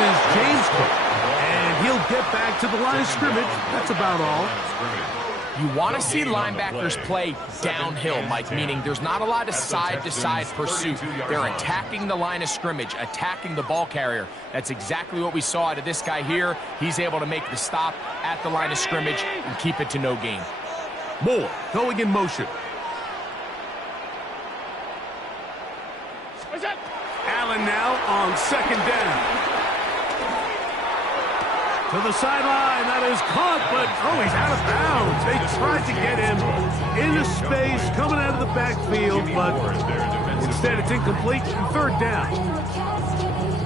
is James Cook. And he'll get back to the line of scrimmage. That's about all. You want to see linebackers play downhill, Mike, meaning there's not a lot of side-to-side pursuit. They're attacking the line of scrimmage, attacking the ball carrier. That's exactly what we saw out of this guy here. He's able to make the stop at the line of scrimmage and keep it to no gain. Moore going in motion. Allen now on second down. To the sideline, that is caught, but he's out of bounds. They tried to get him into space, coming out of the backfield, but instead it's incomplete, third down.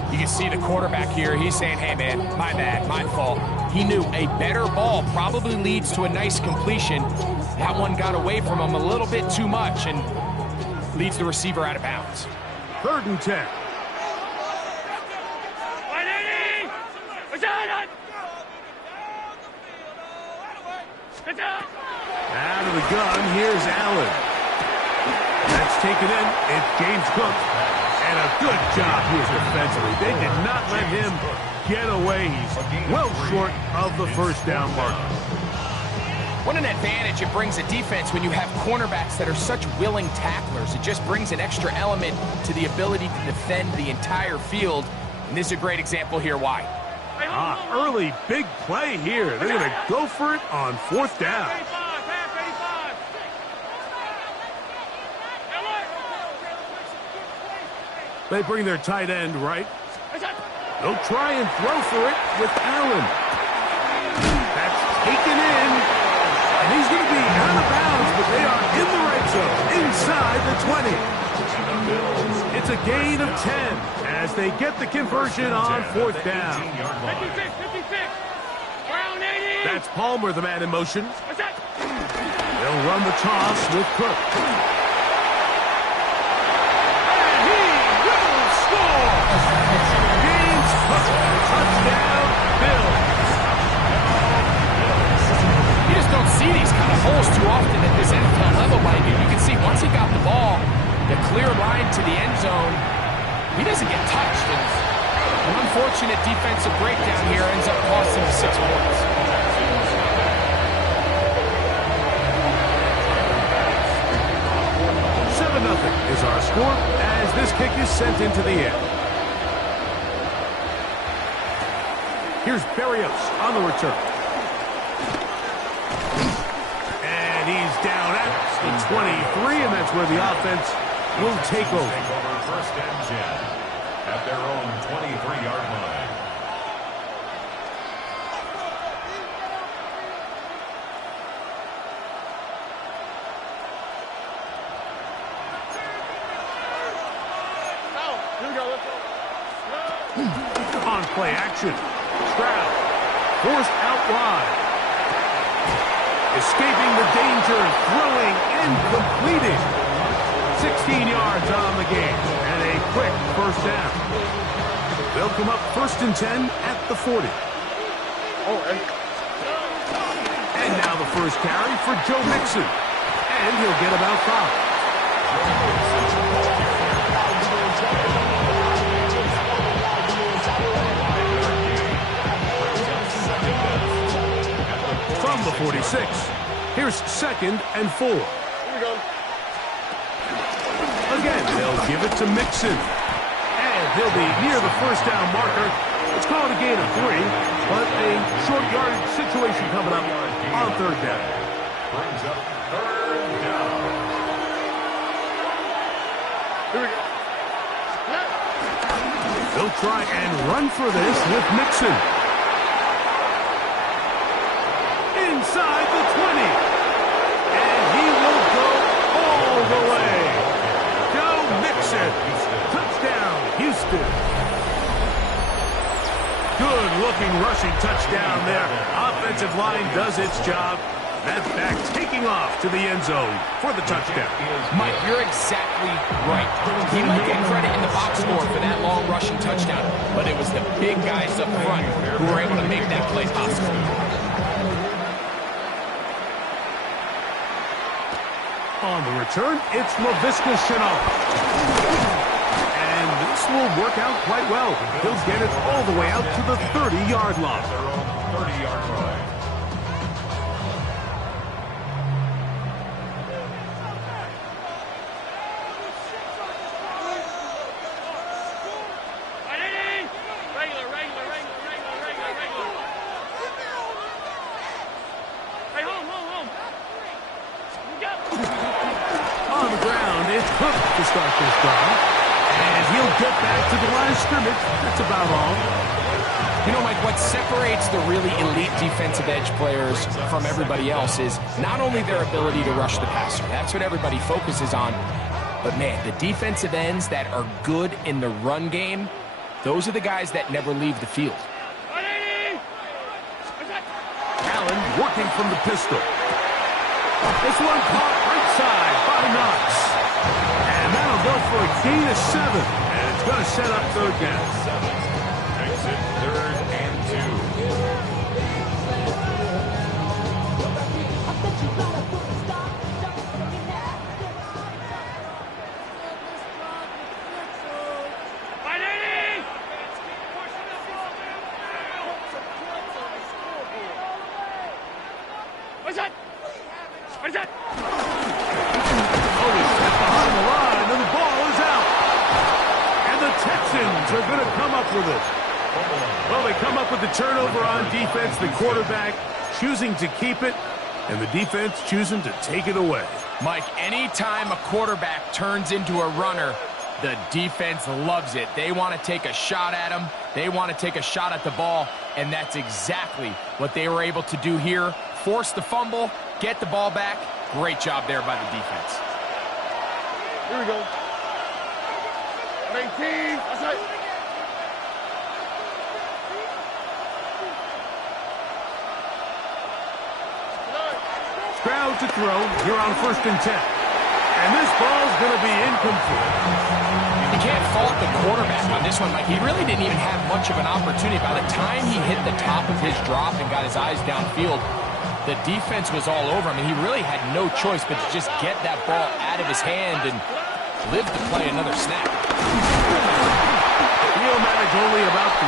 You can see the quarterback here. He's saying, hey, man, my bad, my fault. He knew a better ball probably leads to a nice completion. That one got away from him a little bit too much and leads the receiver out of bounds. 3rd and 10. Out of the gun, here's Allen. That's taken in. It's James Cook. And a good job here defensively. They did not let him get away. He's well short of the first down mark. What an advantage it brings a defense when you have cornerbacks that are such willing tacklers. It just brings an extra element to the ability to defend the entire field. And this is a great example here why. Early big play here. They're going to go for it on 4th down. They bring their tight end right. They'll try and throw for it with Allen. That's taken in. And he's going to be out of bounds, but they are in the red zone, inside the 20. It's a gain of 10 as they get the conversion on 4th down. 56. That's Palmer, the man in motion. They'll run the toss with Cook. And he will score! James Cook, touchdown, Bills. You just don't see these kind of holes too often at this NFL level, Mike. You can see once he got the ball, the clear line to the end zone, he doesn't get touched. And an unfortunate defensive breakdown here ends up costing him 6 points. Nothing is our score as this kick is sent into the air. Here's Berrios on the return. And he's down at the 23, and that's where the offense will take over. 1st and 10 at their own 23-yard line. On play action. Stroud forced out wide. Escaping the danger, throwing and completing. 16 yards on the game and a quick 1st down. They'll come up 1st and 10 at the 40. And now the first carry for Joe Mixon. And he'll get about 5. From the 46, here's 2nd and 4. Here we go. Again, they'll give it to Mixon. And he'll be near the 1st down marker. Let's call it a gain of 3, but a short yardage situation coming up on 3rd down. Brings up 3rd down. Here we go. They'll try and run for this with Mixon. Inside the 20. And he will go all the way. Joe Mixon. Touchdown, Houston. Good-looking rushing touchdown there. Offensive line does its job. That back taking off to the end zone for the touchdown. Mike, you're exactly right. He might get credit in the box score for that long rushing touchdown, but it was the big guys up front who were able to make that play possible. On the return, it's Laviska Shenault. And this will work out quite well. He'll get it all the way out to the 30-yard line. Their own 30-yard line. On the ground, it's Cook to start this drive. And he'll get back to the line of scrimmage. That's about all. You know, Mike, what separates the really elite defensive edge players from everybody else is not only their ability to rush the passer. That's what everybody focuses on. But, man, the defensive ends that are good in the run game, those are the guys that never leave the field. Allen working from the pistol. This one caught right side by Knox. And that'll go for a gain of 7. And it's going to set up third down. Makes it 3rd and Are going to come up with it. Well, they come up with the turnover on defense, the quarterback choosing to keep it, and the defense choosing to take it away. Mike, anytime a quarterback turns into a runner, the defense loves it. They want to take a shot at him. They want to take a shot at the ball, and that's exactly what they were able to do here. Force the fumble, get the ball back. Great job there by the defense. Here we go. 19. That's right. Stroud to throw here on 1st and 10. And this ball's going to be incomplete. You can't fault the quarterback on this one, Mike. He really didn't even have much of an opportunity. By the time he hit the top of his drop and got his eyes downfield, the defense was all over him, and he really had no choice but to just get that ball out of his hand and live to play another snap. He'll manage only about 3,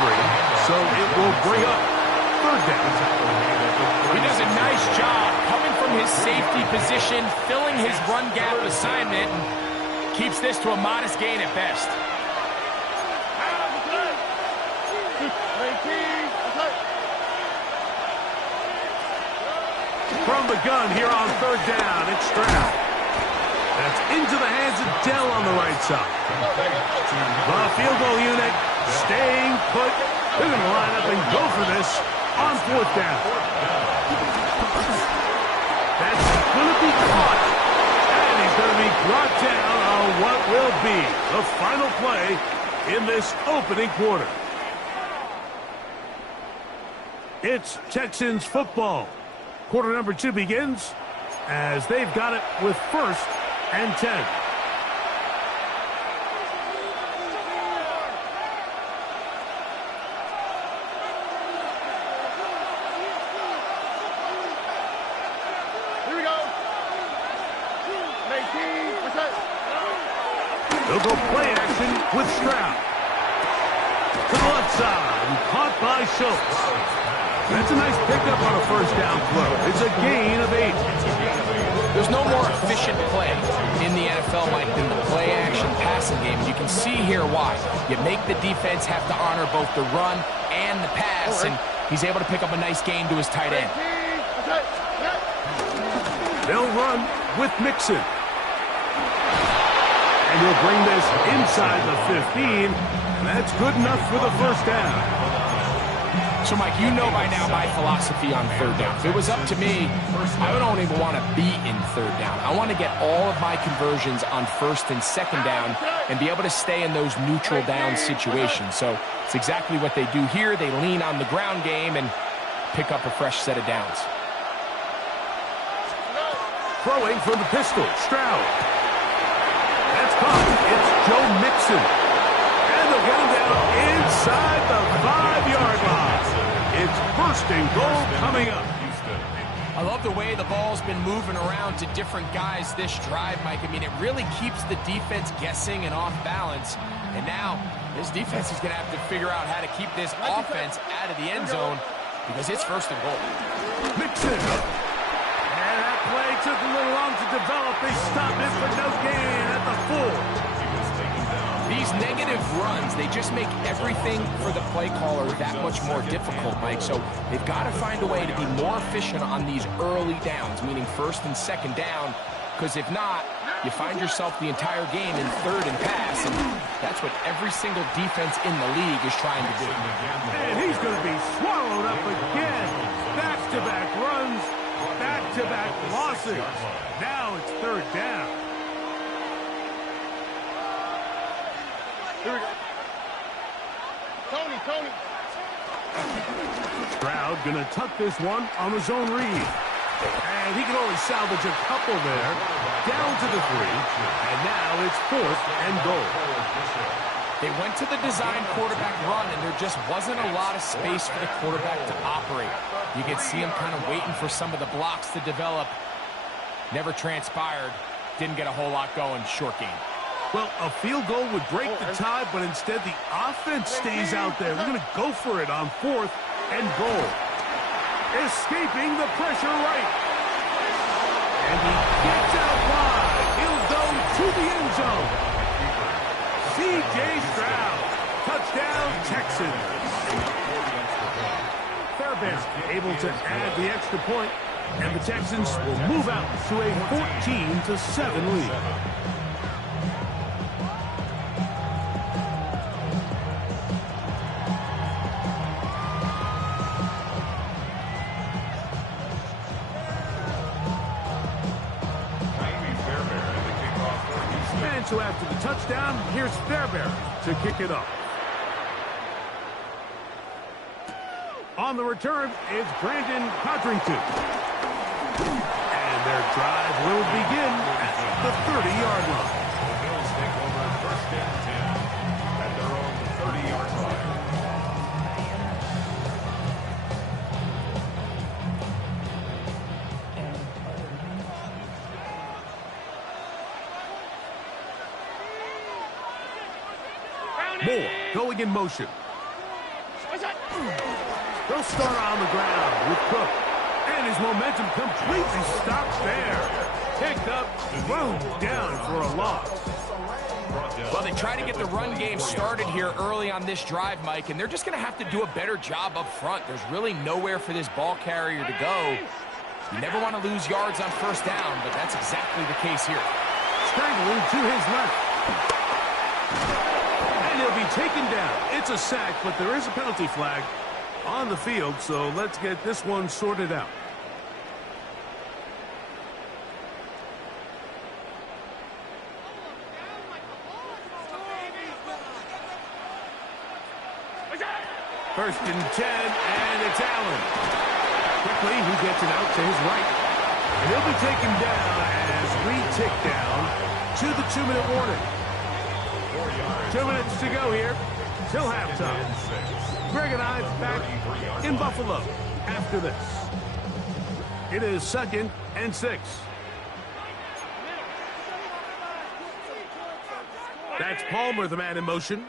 so it will bring up 3rd down. He does a nice job coming from his safety position, filling his run gap assignment, and keeps this to a modest gain at best. From the gun here on 3rd down, it's Stroud. That's into the hands of Dell on the right side. The field goal unit staying put. They're going to line up and go for this on 4th down. That's going to be caught. And he's going to be brought down on what will be the final play in this opening quarter. It's Texans football. Quarter number 2 begins as they've got it with 1st and 10. Here we go. 19. They'll go play action with Stroud. To the left side, and caught by Schultz. That's a nice pickup on a 1st down throw. It's a gain of 8. There's no more efficient play in the NFL, Mike, than the play-action passing game. You can see here why. You make the defense have to honor both the run and the pass, and he's able to pick up a nice gain to his tight end. They'll run with Mixon. And he'll bring this inside the 15, and that's good enough for the 1st down. So, Mike, you know by now my philosophy on 3rd down. If it was up to me, I don't even want to be in 3rd down. I want to get all of my conversions on 1st and 2nd down and be able to stay in those neutral down situations. So it's exactly what they do here. They lean on the ground game and pick up a fresh set of downs. Throwing from the pistol, Stroud. That's caught. It's Joe Mixon. And they'll get him down inside the 5-yard line. It's 1st and goal coming up. I love the way the ball's been moving around to different guys this drive, Mike. I mean, it really keeps the defense guessing and off balance. And now This defense is going to have to figure out how to keep this offense out of the end zone because it's 1st and goal. Mixon. And that play took a little long to develop. They stopped it for no gain at the 4. These negative runs, they just make everything for the play caller that much more difficult, Mike. So they've got to find a way to be more efficient on these early downs, meaning 1st and 2nd down, because if not, you find yourself the entire game in 3rd and pass, and that's what every single defense in the league is trying to do. And he's going to be swallowed up again. Back-to-back runs, back-to-back losses. Now it's 3rd down. Here we go. Tony. Stroud going to tuck this one on the zone read. And he can only salvage a couple there. Down to the 3. And now it's 4th and goal. They went to the design quarterback run, and there just wasn't a lot of space for the quarterback to operate. You could see him kind of waiting for some of the blocks to develop. Never transpired. Didn't get a whole lot going. Short game. Well, a field goal would break the tie, but instead the offense stays out there. We're going to go for it on 4th and goal. Escaping the pressure right. And he gets out wide. He'll go to the end zone. C.J. Stroud. Touchdown, Texans. Fairbairn able to add the extra point, and the Texans will move out to a 14-7 lead. So after the touchdown, here's Fairbairn to kick it off. On the return, it's Brandon Codrington. And their drive will begin at the 30-yard line. The Bills take over 1st and 10 at their own 30-yard line. Moore going in motion. They'll start on the ground with Cook. And his momentum completely stops there. Picked up, thrown down for a loss. Well, they try to get the run game started here early on this drive, Mike, and they're just going to have to do a better job up front. There's really nowhere for this ball carrier to go. You never want to lose yards on 1st down, but that's exactly the case here. Scrambling to his left. And he'll be taken down. It's a sack, but there is a penalty flag on the field, so let's get this one sorted out. First and 10, and it's Allen. Quickly, he gets it out to his right. And he'll be taken down as we tick down to the 2-minute warning. 2 minutes to go here till halftime. Greg and I back in Buffalo after this. It is 2nd and 6. That's Palmer, the man in motion.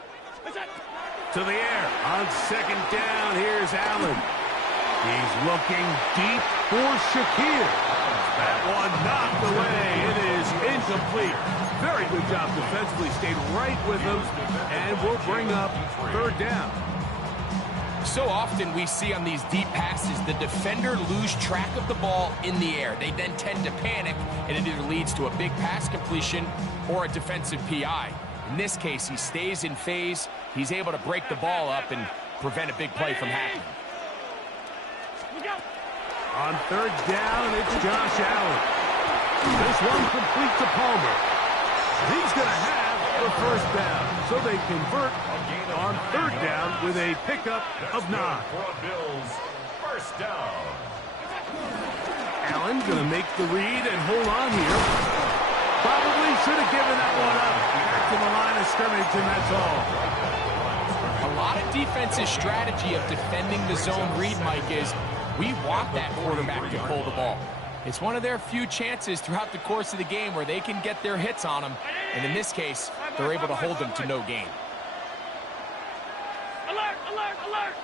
To the air on 2nd down. Here's Allen. He's looking deep for Shakir. That one knocked away. It is incomplete. Very good job defensively. Stayed right with him, and we'll bring up 3rd down. So often we see on these deep passes the defender lose track of the ball in the air. They then tend to panic, and it either leads to a big pass completion or a defensive PI. In this case, he stays in phase. He's able to break the ball up and prevent a big play from happening. On 3rd down, it's Josh Allen. This one complete to Palmer. He's going to have the 1st down. So they convert on 3rd down with a pickup of 9. Bills, 1st down. Allen going to make the read and hold on here. Probably should have given that one up. Back to the line of scrimmage, and that's all. A lot of defense's strategy of defending the zone read, Mike, is we want that quarterback to pull the ball. It's one of their few chances throughout the course of the game where they can get their hits on him. And in this case, they're able to hold them to no gain. Alert!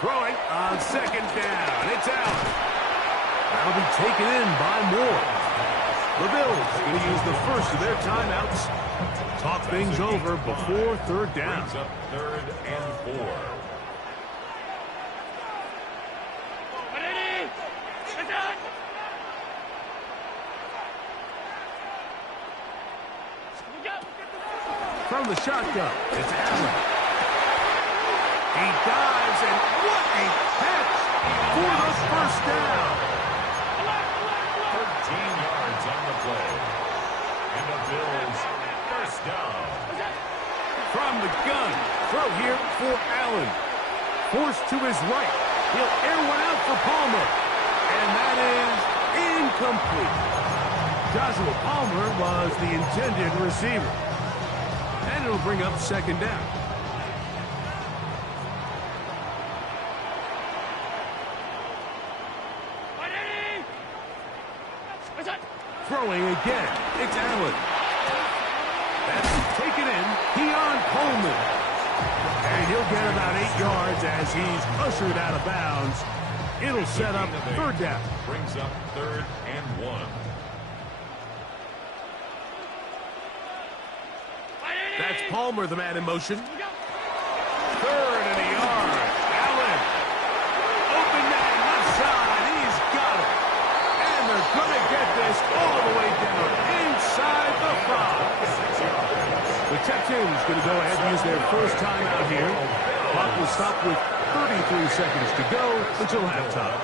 Throwing on second down. It's out. That'll be taken in by Moore. The Bills going to use the first of their timeouts. Talk things over before third down. Brings up 3rd and 4. From the shotgun, it's Allen. He dives, and what a catch for the first down. 13 yards on the play. And the Bills first down. From the gun, throw here for Allen. Forced to his right. He'll air one out for Palmer. And that is incomplete. Joshua Palmer was the intended receiver. And it'll bring up second down. Throwing again. It's Allen. That's taken in. Keon Coleman. And he'll get about 8 yards as he's ushered out of bounds. It'll set up third down. Brings up 3rd and 1. That's Palmer, the man in motion. 3rd and a yard. Allen. Open man left side. He's got it. And they're going to get this all the way down inside the 5. The Texans going to go ahead and use their first timeout here. Clock will stop with 33 seconds to go until halftime.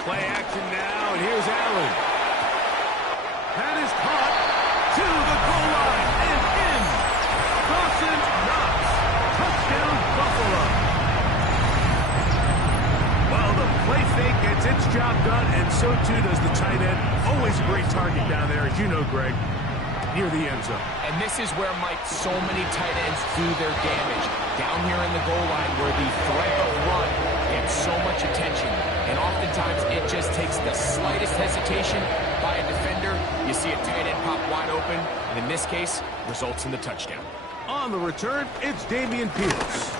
Play action now, and here's Allen. That is caught to the goal line and in. Dawson Knox. Touchdown, Buffalo. Well, the play fake gets its job done, and so too does the tight end. Always a great target down there, as you know, Greg, near the end zone. And this is where, Mike, so many tight ends do their damage. Down here in the goal line where the threat of run gets so much attention. And oftentimes it just takes the slightest hesitation by a defender. You see a tight end pop wide open. And in this case, results in the touchdown. On the return, it's Dameon Pierce.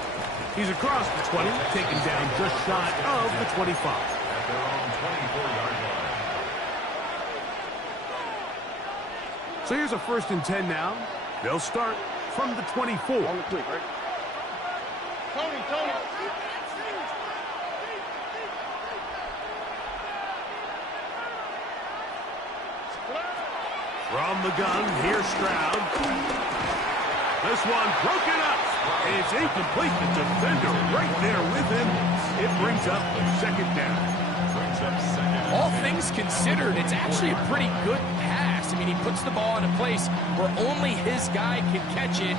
He's across the 20, taken down just shy of the 25. At their own 24-yard line. So here's a 1st and 10 now. They'll start from the 24. On the quick, right? Tony. From the gun, here's Stroud. This one broken up. It's incomplete. The defender right there with him. It brings up second down. All things considered, it's actually a pretty good pass. I mean, he puts the ball in a place where only his guy can catch it.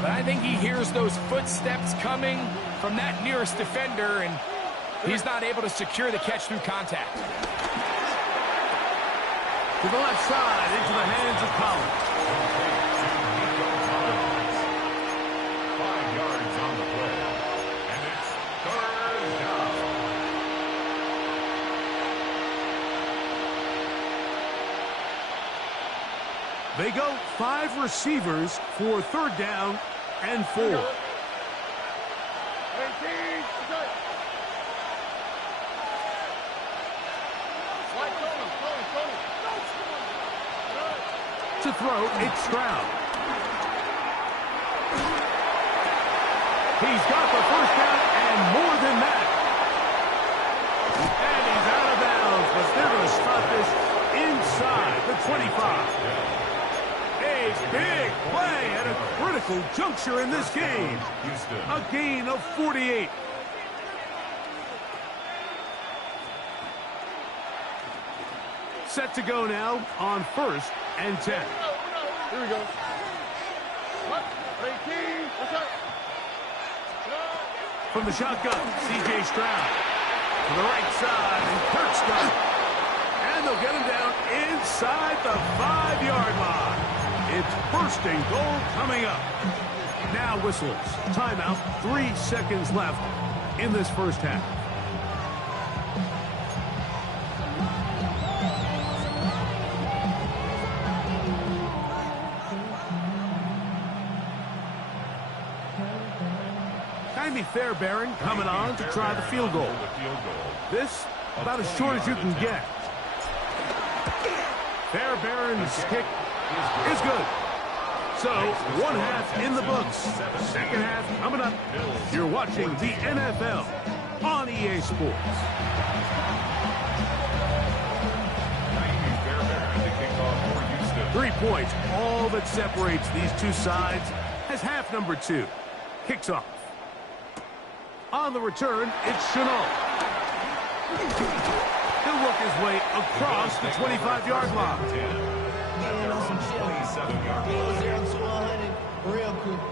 But I think he hears those footsteps coming from that nearest defender, and he's not able to secure the catch through contact. To the left side, into the hands of Collins. 5 yards on the play. And it's 3rd down. They go 5 receivers for 3rd down and 4. To throw, it's Stroud. He's got the first down and more than that. And he's out of bounds, but they're going to stop this inside the 25. A big play at a critical juncture in this game. A gain of 48. Set to go now on 1st and 10. Here we go. From the shotgun, C.J. Stroud. To the right side, and Kurt's got it. And they'll get him down inside the 5-yard line. It's 1st and goal coming up. Now whistles. Timeout. 3 seconds left in this first half. Andy Fairbairn coming on to try the field goal. This, about as short as you can get. Fairbairn's kick is good. So, one half in the books. Second half coming up. You're watching the NFL on EA Sports. 3 points, all that separates these two sides, as half number 2 kicks off. On the return, it's Chenault. He'll work his way across the 25-yard line. 27-yard line. 0 to 100 real quick.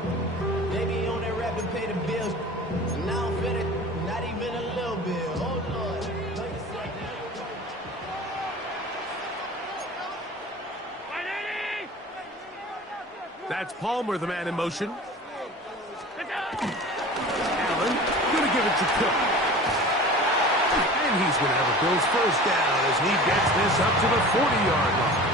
They be on that rap to pay the bills. And I don't fit it, not even a little bit. Oh, Lord. That's Palmer, the man in motion. Allen gonna give it to Cook. And he's gonna have a Bills first down as he gets this up to the 40-yard line.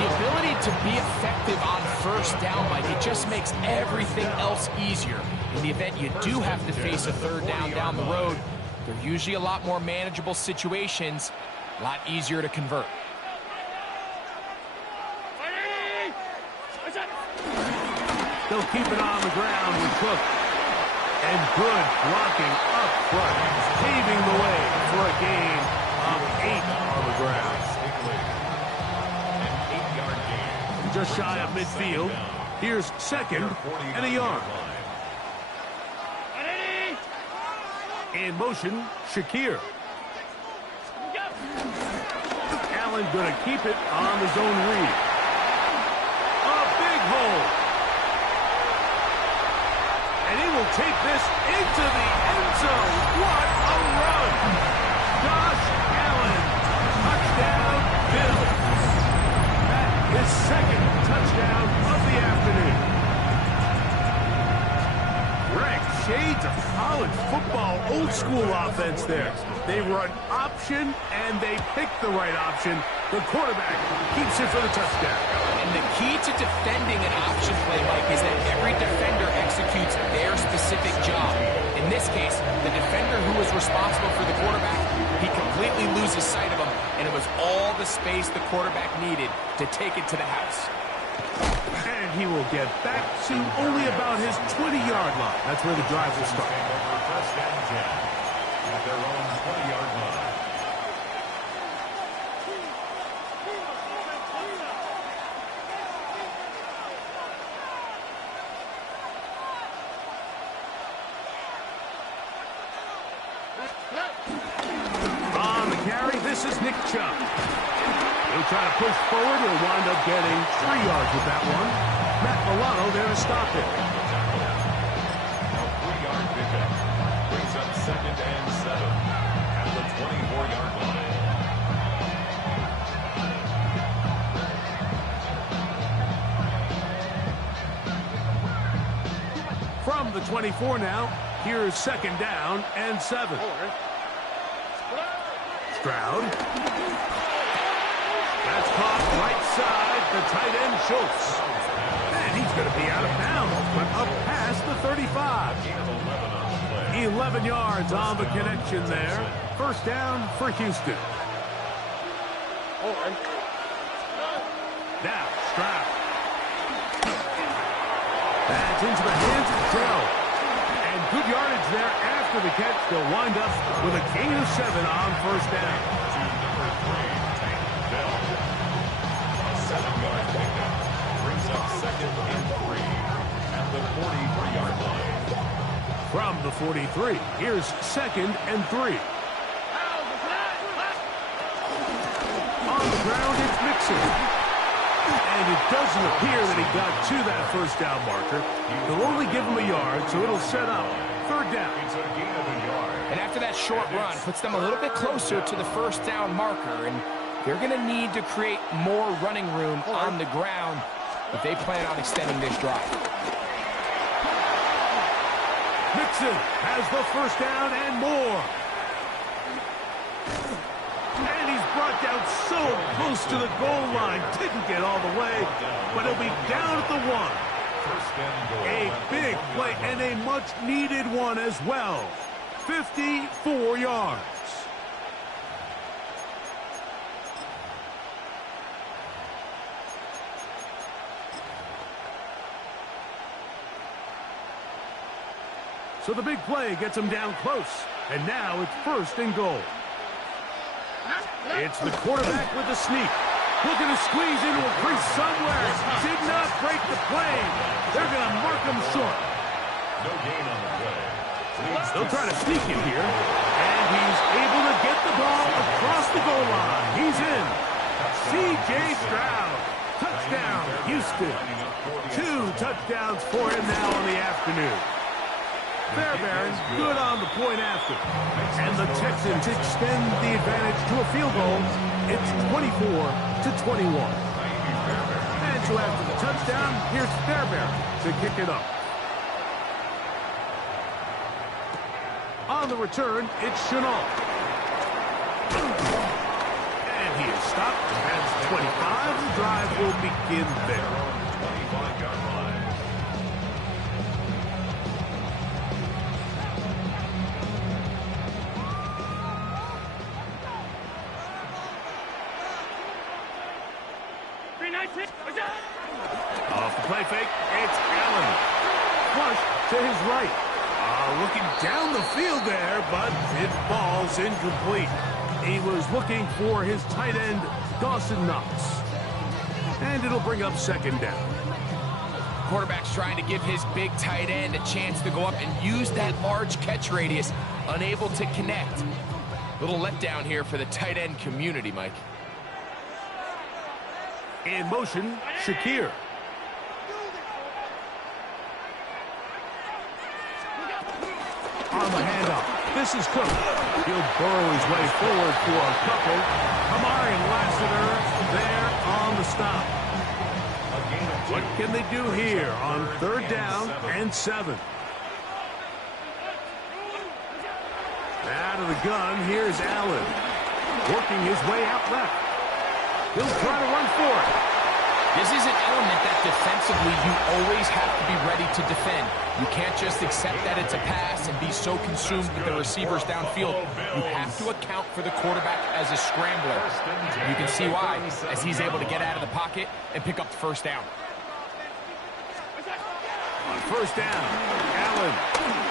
The ability to be effective on first down, Mike, it just makes everything else easier. In the event you do have to face a third down the road, they're usually a lot more manageable situations, a lot easier to convert. They'll keep it on the ground with Cook. And good blocking up front, paving the way for a gain of 8 on the ground. An 8-yard gain. Just shy of midfield. Here's second and a yard. In motion, Shakir. Allen gonna keep it on the zone read. A big hole. And he will take this into the end zone. What a run! Josh Allen, touchdown Bills. That is second touchdown of the afternoon. Greg, shades of college football, old school offense there. They run option and they pick the right option. The quarterback keeps it for the touchdown. And the key to defending an option play, Mike, is that every defender executes their specific job. In this case, the defender who was responsible for the quarterback, he completely loses sight of him, and it was all the space the quarterback needed to take it to the house. And he will get back to only about his 20-yard line. That's where the drive will start. First down 10 at their own 20-yard line. On the carry, this is Nick Chubb. He'll try to push forward. He'll wind up getting 3 yards with that one. Matt Milano there to stop it. A 3-yard pickup brings up second and 7 at the 24-yard line. From the 24 now, here's second down and 7. Stroud. That's caught right side, the tight end Schultz. And he's going to be out of bounds, but up past the 35. 11 yards on the connection there. First down for Houston. Now, Stroud. That's into the hands of Dell. And good yardage there after the catch. They'll wind up with a gain of 7 on first down. To number 3, Tank Dell. A 7-yard pickup brings up second and 3 at the 43-yard line. From the 43, here's second and 3. On the ground, it's Mixon. And it doesn't appear that he got to that first down marker. They'll only give him a yard, so it'll set up third down. It's a gain of a yard. And after that short run, puts them a little bit closer to the first down marker, and they're going to need to create more running room on the ground if they plan on extending this drive. Mixon has the first down and more. And he's brought down so close to the goal line. Didn't get all the way, but he'll be down at the 1. A big play and a much-needed one as well. 54 yards. So the big play gets him down close. And now it's 1st and goal. It's the quarterback with the sneak. Looking to squeeze into a crease somewhere. Did not break the plane. They're going to mark him short. No gain on the play. They'll try to sneak it here. And he's able to get the ball across the goal line. He's in. C.J. Stroud. Touchdown, Houston. 2 touchdowns for him now in the afternoon. Fairbairn's good on the point after. And the Texans extend the advantage to a field goal. It's 24-21. And so after the touchdown, here's Fairbairn to kick it up. On the return, it's Chenault. And he is stopped. That's 25. The drive will begin there. 25-yard line. Off the play fake, it's Allen. Flush to his right. Looking down the field there, but it falls incomplete. He was looking for his tight end, Dawson Knox. And it'll bring up 2nd down. Quarterback's trying to give his big tight end a chance to go up and use that large catch radius. Unable to connect. Little letdown here for the tight end community, Mike. In motion, Shakir. On the handoff, this is Cook. He'll burrow his way forward for a couple. Kamari and Lassiter there on the stop. What can they do here on 3rd down and 7? Out of the gun, here's Allen. Working his way out left. He'll try to run for it. This is an element that defensively you always have to be ready to defend. You can't just accept that it's a pass and be so consumed with the receivers downfield. You have to account for the quarterback as a scrambler. You can see why, as he's able to get out of the pocket and pick up the 1st down. On 1st down, Allen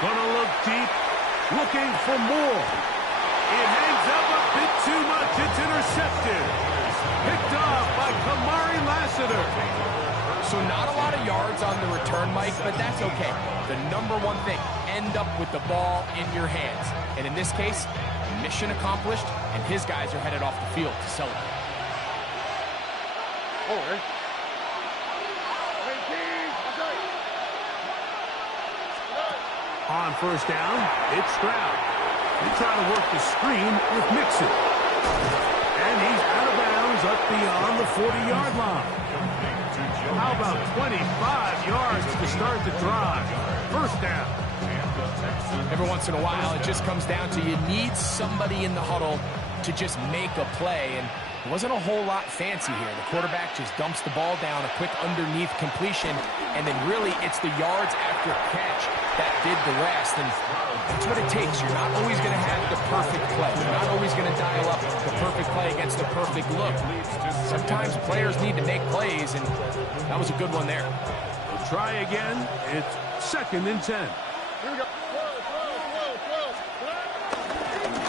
gonna look deep, looking for more. It hangs up a bit too much. It's intercepted. Picked off by Kamari Lassiter. So not a lot of yards on the return, Mike, but that's okay. The #1 thing, end up with the ball in your hands. And in this case, mission accomplished, and his guys are headed off the field to celebrate. On 1st down, it's Stroud. They try to work the screen with Mixon. And he's out of bounds up beyond the 40-yard line. How about 25 yards to start the drive? 1st down. Every once in a while, it just comes down to you need somebody in the huddle to just make a play. And it wasn't a whole lot fancy here. The quarterback just dumps the ball down, a quick underneath completion, and then really it's the yards after catch that did the rest. And that's what it takes. You're not always going to have the perfect play. You're not always going to dial up the perfect play against the perfect look. Sometimes players need to make plays, and that was a good one there. We'll try again. It's 2nd and 10. Here we go.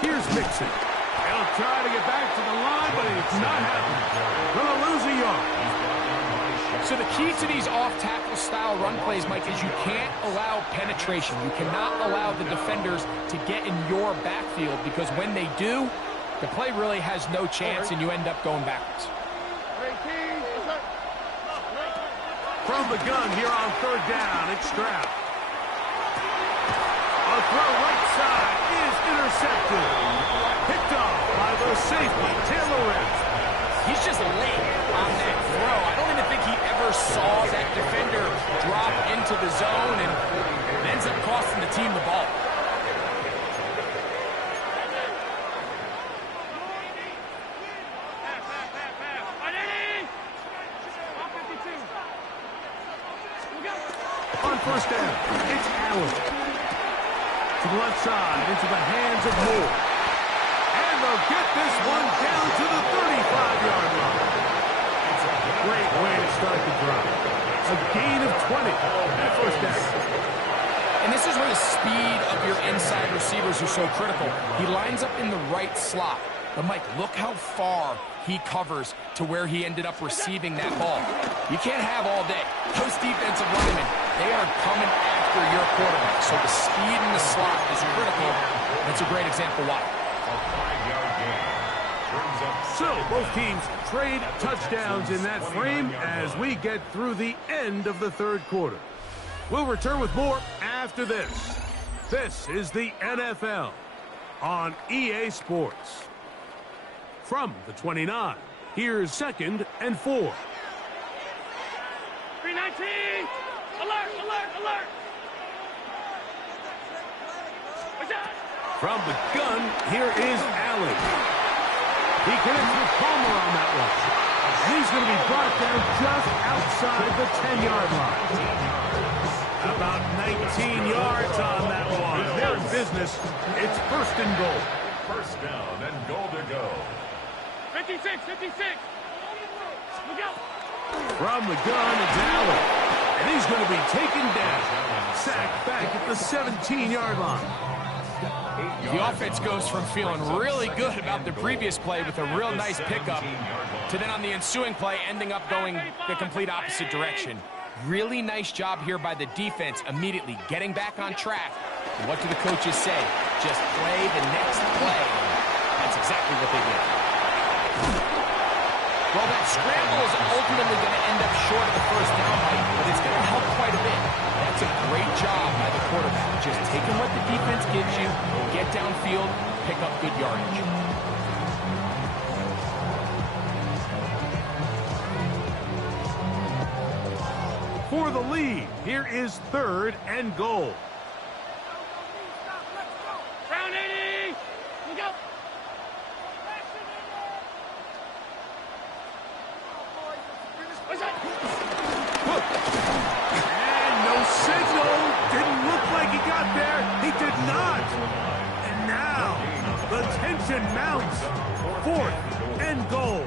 Here's Mixon. He'll try to get back to the line, but it's not happening. Gonna lose a yard. So the key to these off-tackle style run plays, Mike, is you can't allow penetration. You cannot allow the defenders to get in your backfield, because when they do, the play really has no chance and you end up going backwards. From the gun here on 3rd down, it's Stroud. A throw right side is intercepted. Picked off by the safety, Taylor Redd. He's just late on that throw. I don't even think he ever saw that defender drop into the zone, and it ends up costing the team the ball. first down. It's Allen. To the left side, into the hands of Moore. And they'll get this one down to the 35-yard line. Great way to start the drive. A gain of 20 at first down. And this is where the speed of your inside receivers are so critical. He lines up in the right slot. But, Mike, look how far he covers to where he ended up receiving that ball. You can't have all day. Those defensive linemen, they are coming after your quarterback. So the speed in the slot is critical. That's a great example why. So both teams trade touchdowns in that frame as we get through the end of the third quarter. We'll return with more after this. This is the NFL on EA Sports. From the 29, here's 2nd and 4. 319! Alert, alert, alert! From the gun, here is Allen. He connects with Palmer on that one. And he's going to be brought down just outside the 10-yard line. About 19 yards on that one. They're in business. It's 1st and goal. First down and goal to go. 56, 56! Look out! From the gun, it's Allen. And he's going to be taken down. Sacked back at the 17-yard line. The offense goes from feeling really good about the previous play with a real nice pickup to then on the ensuing play ending up going the complete opposite direction. Really nice job here by the defense immediately getting back on track. And what do the coaches say? Just play the next play. That's exactly what they did. Well, that scramble is ultimately going to end up short of the first down, Mike, but it's going to help quite a bit. That's a great job by the quarterback. Just taking what the defense gives you, get downfield, pick up good yardage. For the lead, here is 3rd and goal. Round 80! Look out! And no signal. Didn't look like he got there. He did not. And now the tension mounts. 4th and goal.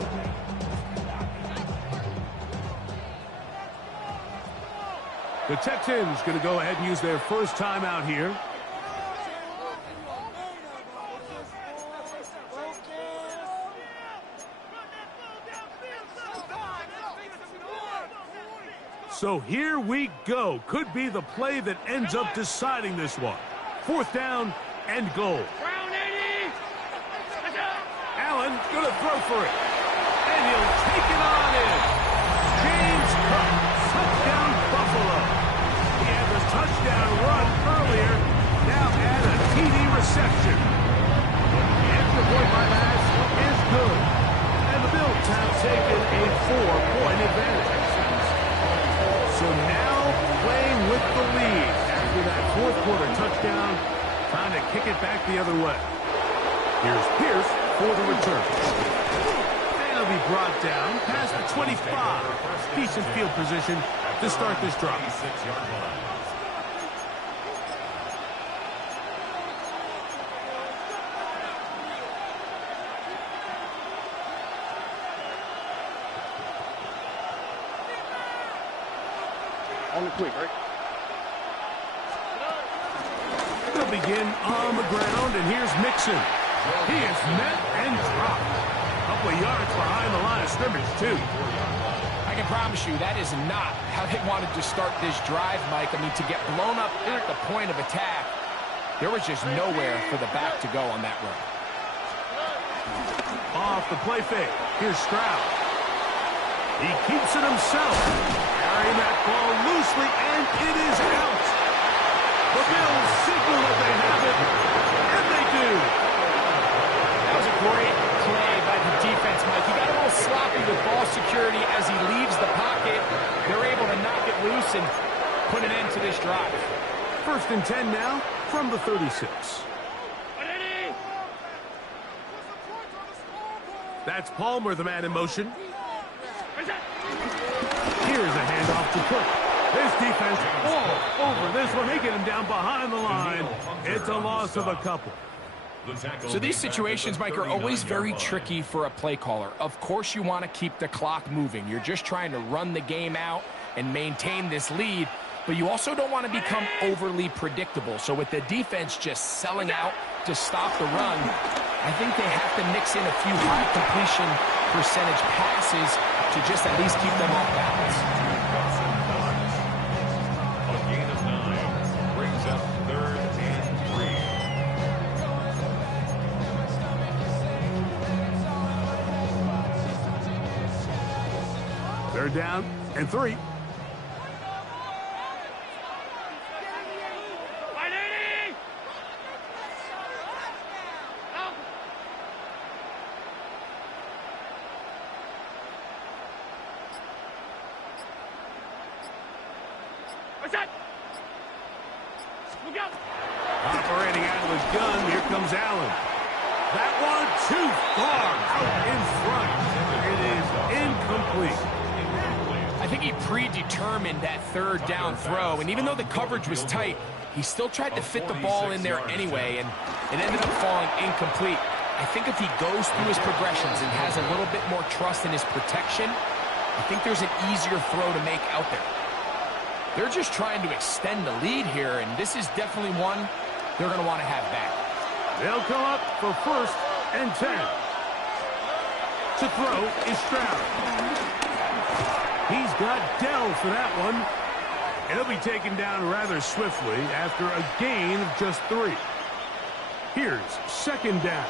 The Texans going to go ahead and use their first timeout here. So here we go. Could be the play that ends up deciding this one. 4th down and goal. Round 80! Allen going to throw for it. And he'll take it on in. James Cook, touchdown Buffalo. He had the touchdown run earlier. Now add a TD reception. The extra point by Bass is good. And the Bills have taken a 4-point advantage. So now playing with the lead after that 4th quarter touchdown, trying to kick it back the other way. Here's Pierce for the return. And he'll be brought down past the 25. Decent field position to start this drive. On the quick, right? They'll begin on the ground, and here's Mixon. He is met and dropped. A couple of yards behind the line of scrimmage, too. I can promise you that is not how they wanted to start this drive, Mike. I mean, to get blown up at the point of attack, there was just nowhere for the back to go on that run. Off the play fake. Here's Stroud. He keeps it himself. Carrying that ball loosely, and it is out. The Bills signal that they have it, and they do. That was a great play by the defense, Mike. He got a little sloppy with ball security as he leaves the pocket. They're able to knock it loose and put an end to this drive. 1st and 10 now from the 36. That's Palmer, the man in motion. Here's a handoff to Cook. This defense all over this one. They get him down behind the line. It's a loss of a couple. So these situations, Mike, are always very tricky for a play caller. Of course you want to keep the clock moving. You're just trying to run the game out and maintain this lead, but you also don't want to become overly predictable. So with the defense just selling out to stop the run, I think they have to mix in a few high completion percentage passes to just at least keep them off balance. A gain of 9 brings up 3rd and 3. They're down and 3. Operating out of the gun, here comes Allen. That one too far out in front. It is incomplete. I think he predetermined that 3rd down throw, and even though the coverage was tight, he still tried to fit the ball in there anyway, and it ended up falling incomplete. I think if he goes through his progressions and has a little bit more trust in his protection, I think there's an easier throw to make out there. They're just trying to extend the lead here, and this is definitely one they're going to want to have back. They'll come up for 1st and 10. To throw is Stroud. He's got Dell for that one. And he'll be taken down rather swiftly after a gain of just 3. Here's 2nd down.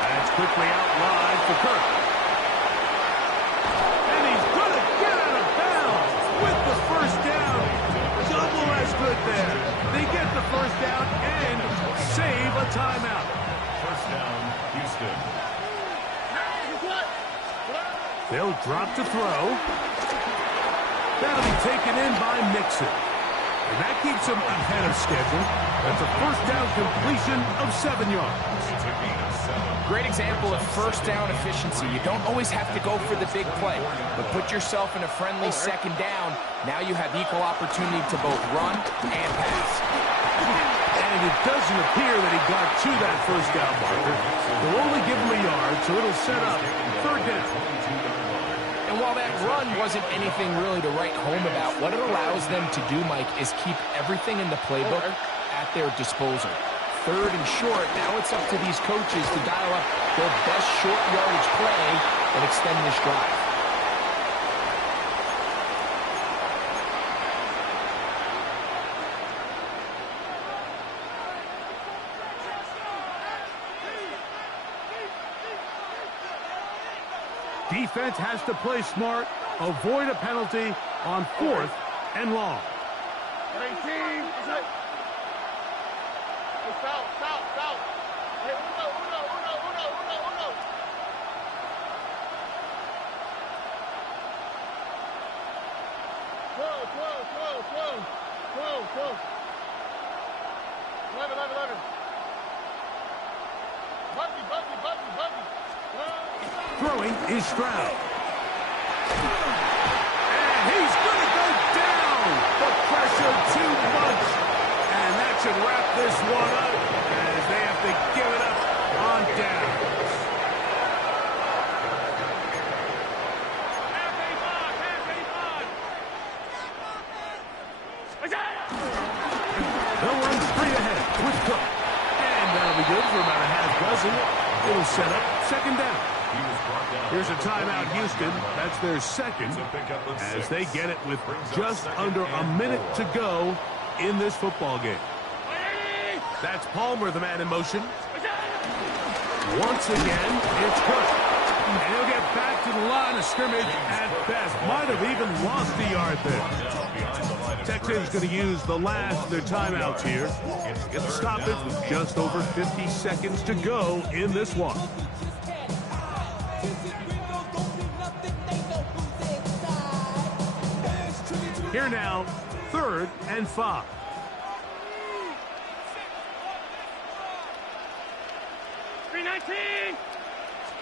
That's quickly outlined for Kirk. And he's going to get out of bounds with the 1st down. Double as good there. They get the 1st down and save a timeout. 1st down, Houston. They'll drop to throw. That'll be taken in by Mixon. And that keeps him ahead of schedule. That's a 1st down completion of 7 yards. Great example of 1st down efficiency. You don't always have to go for the big play, but put yourself in a friendly 2nd down. Now you have equal opportunity to both run and pass. And it doesn't appear that he got to that 1st down marker. They'll only give him a yard, so it'll set up 3rd down. And while that run wasn't anything really to write home about, what it allows them to do, Mike, is keep everything in the playbook at their disposal. 3rd and short, now it's up to these coaches to dial up their best short yardage play and extend this drive. Defense has to play smart, avoid a penalty on 4th and long. 18. Foul. Hey, uno. Whoa. 11. Buggy. Throwing is Stroud. And he's going to go down. The pressure too much. And that should wrap this one up as they have to give it up on downs. They'll run straight ahead with Cook. And that'll be good for about a half dozen. It'll set up 2nd down. Here's a timeout, Houston. That's their 2nd as they get it with just under a minute to go in this football game. That's Palmer, the man in motion. Once again, it's Cook. And he'll get back to the line of scrimmage at best. Might have even lost a yard there. Texans going to use the last of their timeouts here. Get the stoppage with just over 50 seconds to go in this one. Here now, 3rd and 5.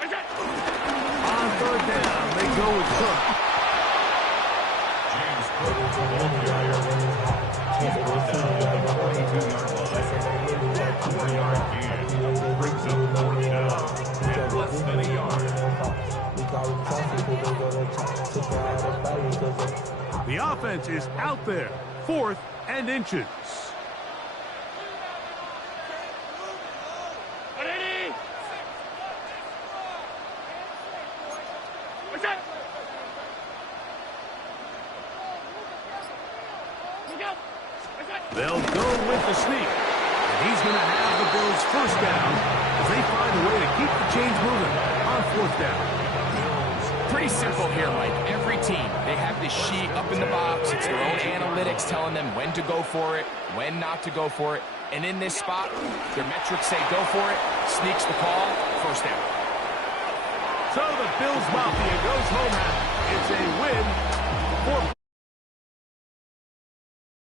On third down, they go with Cook. James Cook, the ball carrier. He's brought down at the 42-yard line. 4-yard gain. Brings up fourth down and less than a yard. The offense is out there. 4th and inches. They'll go with the sneak. And he's going to have the Bills first down as they find a way to keep the chains moving on 4th down. Pretty simple here, Mike. Every team, they have this sheet up in the box. It's their own analytics telling them when to go for it, when not to go for it. And in this spot, their metrics say go for it, sneaks the call, first down. So the Bills Mafia goes home happy. It's a win for